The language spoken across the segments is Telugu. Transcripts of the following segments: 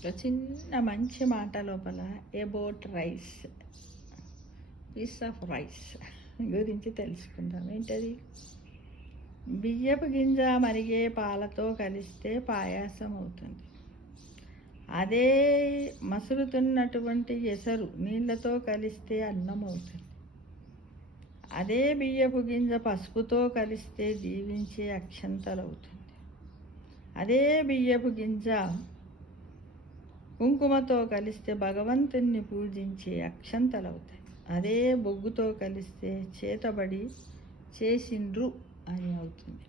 ఒక చిన్న మంచి మాట లోపల about rice, piece of rice గురించి తెలుసుకుందాం. ఏంటది? బియ్యపు గింజ మరిగే పాలతో కలిస్తే పాయాసం అవుతుంది. అదే మసులుతున్నటువంటి ఎసరు నీళ్ళతో కలిస్తే అన్నం అవుతుంది. అదే బియ్యపు గింజ పసుపుతో కలిస్తే దీవించే అక్షంతలు అవుతుంది. అదే బియ్యపు గింజ కుంకుమతో కలిస్తే భగవంతుణ్ణి పూజించే అక్షంతలు అవుతాయి. అదే బొగ్గుతో కలిస్తే చేతబడి చేసిండ్రు అని అవుతుంది.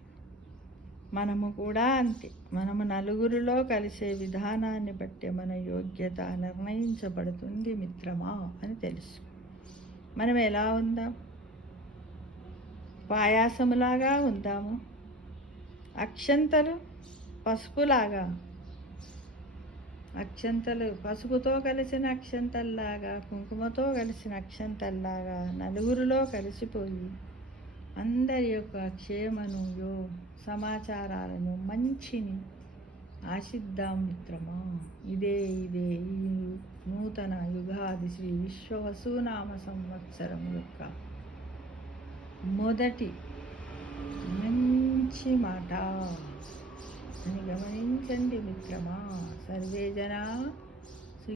మనము కూడా అంతే. మనము నలుగురిలో కలిసే విధానాన్ని బట్టి మన యోగ్యత నిర్ణయించబడుతుంది మిత్రమా అని తెలుసు. మనం ఎలా ఉందాం? పాయాసములాగా ఉందాము? అక్షంతలు పసుపులాగా, అక్షంతలు పసుపుతో కలిసిన అక్షంతల్లాగా, కుంకుమతో కలిసిన అక్షంతల్లాగా నలుగురిలో కలిసిపోయి అందరి యొక్క క్షేమను సమాచారాలను మంచిని ఆశిద్దాం మిత్రమా. ఇదే ఈ నూతన యుగాది శ్రీ విశ్వవసునామ సంవత్సరం యొక్క మొదటి మంచి మాట అని గమనించండి మిత్రమా. సర్వే జనా